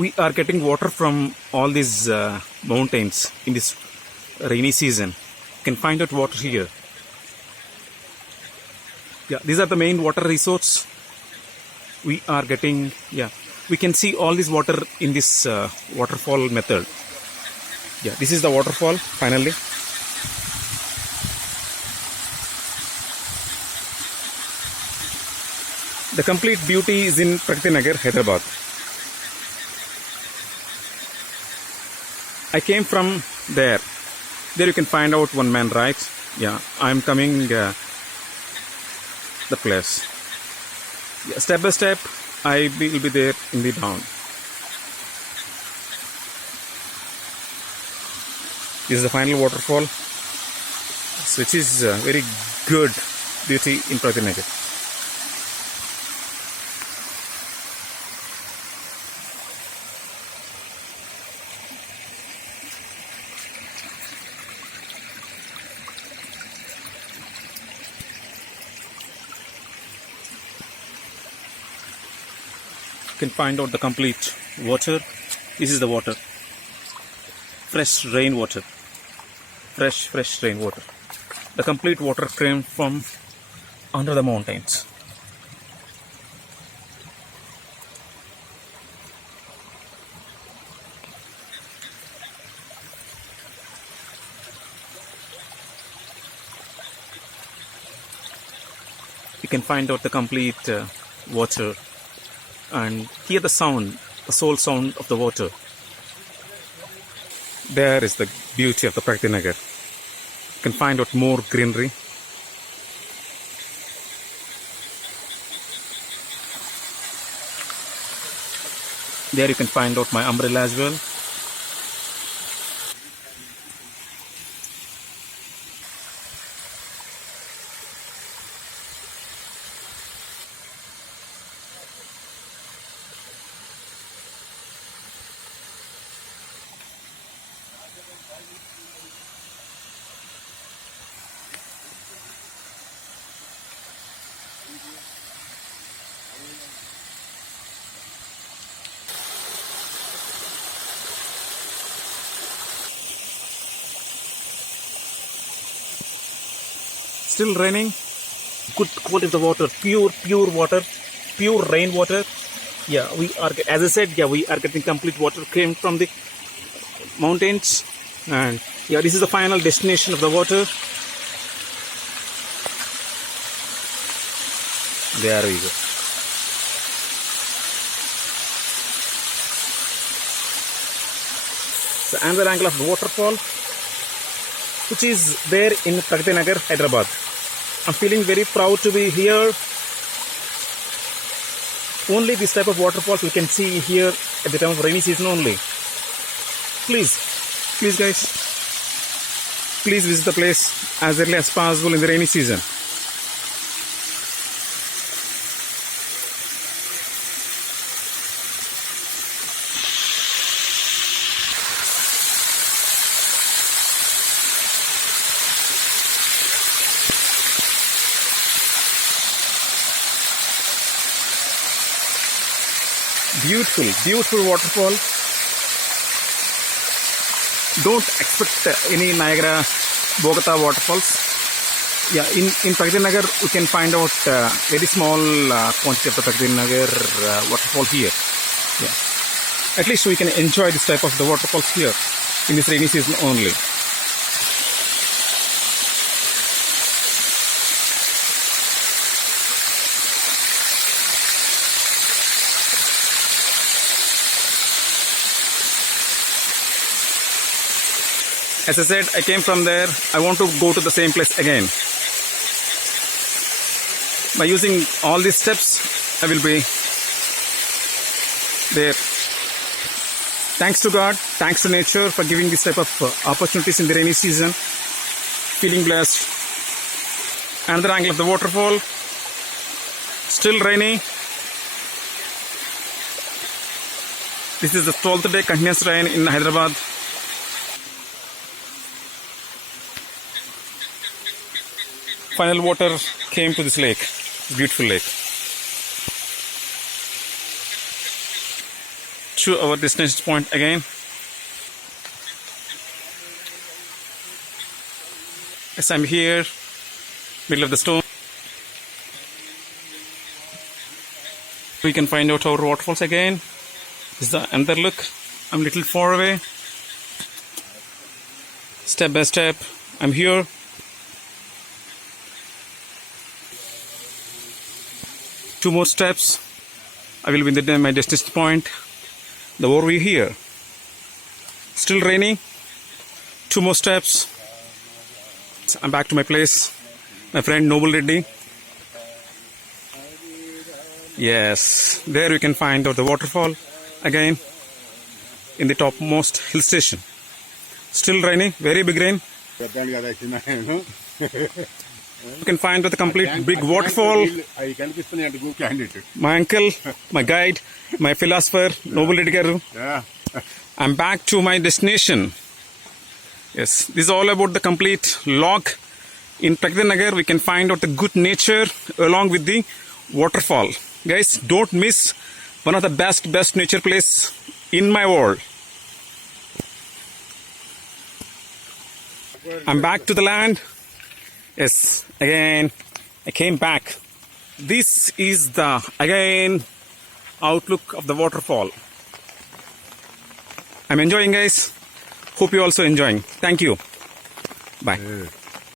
We are getting water from all these mountains in this rainy season. You can find out water here. Yeah, these are the main water resources we are getting. Yeah, we can see all this water in this waterfall method. Yeah, this is the waterfall finally. The complete beauty is in Pragathi Nagar, Hyderabad. I came from there. There you can find out one man, right? Yeah, I'm coming the place. Yeah, step by step, I will be there in the town. This is the final waterfall, which is very good beauty in Pragathi Nagar. You can find out the complete water. This is the water. Fresh rainwater. Fresh rainwater. The complete water came from under the mountains. You can find out the complete water and hear the sound, the soul sound of the water. There is the beauty of the Pragathi Nagar. You can find out more greenery. There you can find out my umbrella as well. Still raining. Good quality of the water, pure water, pure rainwater. Yeah, we are, as I said, yeah, we are getting complete water came from the mountains, and yeah, this is the final destination of the water. There we go. So another angle of the waterfall, which is there in Pragathi Nagar, Hyderabad. I'm feeling very proud to be here. Only this type of waterfalls we can see here at the time of rainy season only. Please guys, please visit the place as early as possible in the rainy season. Beautiful waterfall. Don't expect any Niagara, Bogota waterfalls. Yeah, in Pragathi Nagar we can find out very small quantity of the Pragathi Nagar waterfall here. Yeah, at least we can enjoy this type of the waterfalls here in this rainy season only. As I said, I came from there. I want to go to the same place again. By using all these steps, I will be there. Thanks to God, thanks to nature for giving this type of opportunities in the rainy season. Feeling blessed. Another angle of the waterfall. Still rainy. This is the 12th day continuous rain in Hyderabad. Final water came to this lake, beautiful lake. to our destination point again. Yes, I'm here, middle of the stone. We can find out our waterfalls again. This is the another look. I'm a little far away. Step by step, I'm here. Two more steps, I will be in my destination point. The over here. Still raining. Two more steps. I'm back to my place. My friend Noble Reddy. Yes, there we can find out the waterfall again in the topmost hill station. Still raining, very big rain. You can find out the complete big waterfall. My uncle, my guide, my philosopher, Noble Reddy garu. I'm back to my destination. Yes, this is all about the complete log. In Pragathi Nagar, we can find out the good nature along with the waterfall. Guys, don't miss one of the best nature place in my world. I'm back to the land. Yes, again, I came back. This is the, again, outlook of the waterfall. I'm enjoying, guys. Hope you also enjoying. Thank you. Bye.